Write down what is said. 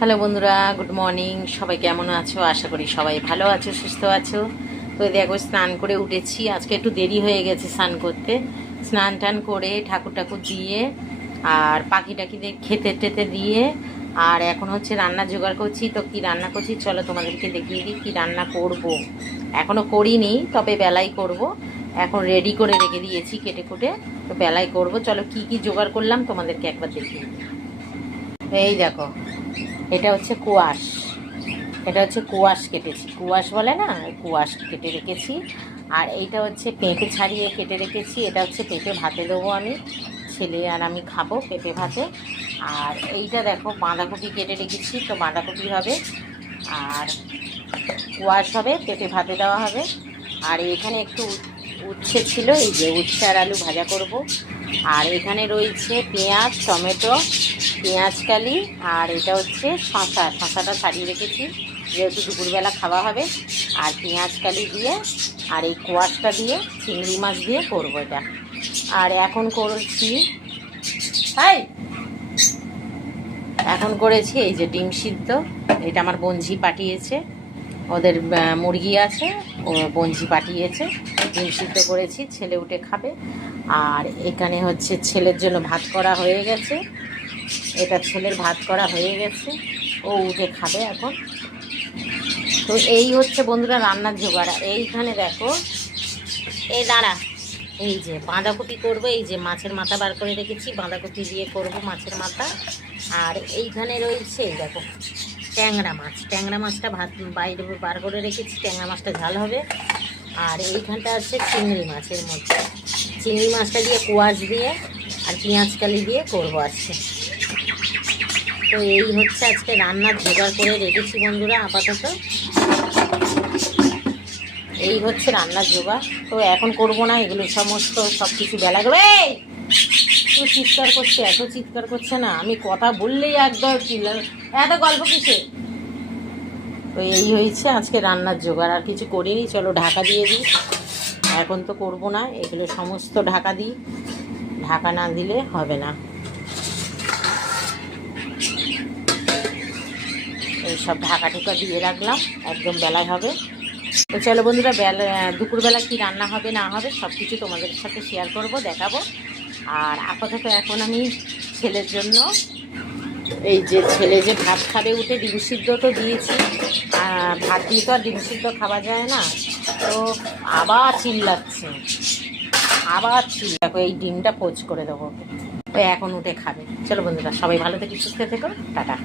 Hello বন্ধুরা, good morning. সবাই কেমন আছো? আশা করি সবাই ভালো আছো, সুস্থ আছো। তো দেখো, স্নান করে উঠেছি। আজকে একটু দেরি হয়ে গেছে স্নান করতে। স্নান টান করে ঠাকুর ঠাকুর দিয়ে আর পাখি টাকিদের খেতে টেতে দিয়ে আর এখন হচ্ছে রান্না জোগাড় করছি। তো কি রান্না করছি চলো তোমাদেরকে দেখিয়ে দিই কি রান্না করব। এখনও করিনি, তবে বেলায় করব। এখন রেডি করে রেখে দিয়েছি কেটে কুটে, তো বেলায় করব। চলো কি কি জোগাড় করলাম তোমাদেরকে একবার দেখিয়ে দিই। এই দেখো, এটা হচ্ছে কুয়াশ। এটা হচ্ছে কুয়াশ কেটেছি, কুয়াশ বলে না, কুয়াশ কেটে রেখেছি। আর এইটা হচ্ছে পেঁপে ছাড়িয়ে কেটে রেখেছি। এটা হচ্ছে পেঁপে ভাতে দেবো আমি, ছেলে আর আমি খাবো পেঁপে ভাতে। আর এইটা দেখো বাঁধাকপি কেটে রেখেছি, তো বাঁধাকপি হবে আর কুয়াশ হবে, পেঁপে ভাতে দেওয়া হবে। আর এখানে একটু উচ্ছে ছিল, এই যে উচ্ছে আর আলু ভাজা করব। আর এখানে রয়েছে পেঁয়াজ, টমেটো, পেঁয়াজকালি, আর এটা হচ্ছে শশাটা ছাড়িয়ে রেখেছি যেহেতু দুপুরবেলা খাওয়া হবে। আর পেঁয়াজকালি দিয়ে আর এই কোয়াশটা দিয়ে চিংড়ি মাছ দিয়ে করবো এটা। আর এখন করেছি এখন করেছি এই যে ডিম সিদ্ধ। এটা আমার বোনঝি পাঠিয়েছে, ওদের মুরগি আছে, ও বোনঝি পাঠিয়েছে। ডিম সিদ্ধ করেছি, ছেলে উঠে খাবে। আর এখানে হচ্ছে ছেলের জন্য ভাত করা হয়ে গেছে। এটা ছেলের ভাত করা হয়ে গেছে, ও উঠে খাবে এখন। তো এই হচ্ছে বন্ধুরা রান্নার জোগাড়। এইখানে দেখো, এই দাঁড়া, এই যে বাঁধাকপি করবো, এই যে মাছের মাথা বার করে রেখেছি, বাঁধাকপি দিয়ে করব মাছের মাথা। আর এইখানে রয়েছে এই দেখো ট্যাংরা মাছ, ট্যাংরা মাছটা বাইরে বার করে রেখেছি, ট্যাংরা মাছটা ঝাল হবে। আর এইখানটা আছে চিংড়ি মাছের মধ্যে, চিংড়ি মাছটা দিয়ে কুয়াশ দিয়ে আর পেঁয়াজকালি দিয়ে করবো আজকে। তো এই হচ্ছে আজকে রান্নার জোগাড় করে রেখেছি বন্ধুরা আপাতত। এই হচ্ছে রান্নার জোগাড়। তো এখন করব না এগুলো সমস্ত, সব কিছু বেলা করবে। তো চিৎকার করছে, এত চিৎকার করছে না, আমি কথা বললেই একদম এত গল্প কিসে। তো এই হয়েছে আজকে রান্নার জোগাড়, আর কিছু করিনি। চলো ঢাকা দিয়ে দিই, এখন তো করব না এগুলো সমস্ত, ঢাকা দিই, ঢাকা না দিলে হবে না। এইসব ঢাকা ঢুকা দিয়ে রাখলাম, একদম বেলায় হবে। তো চলো বন্ধুরা, দুপুরবেলা কি রান্না হবে না হবে সব কিছু তোমাদের সাথে শেয়ার করব, দেখাবো। আর আপাতত এখন আমি ছেলের জন্য, এই যে ছেলে যে ভাত খাবে উঠে, ডিম সিদ্ধ তো দিয়েছি, ভাত দিয়ে তো আর ডিম সিদ্ধ খাওয়া যায় না। তো আবার চিল্লাচ্ছে, দেখো এই ডিমটা পোচ করে দেবো। তো এখন উঠে খাবে। চলো বন্ধুরা, সবাই ভালো থেকে সুস্থ থেকো, টাটা।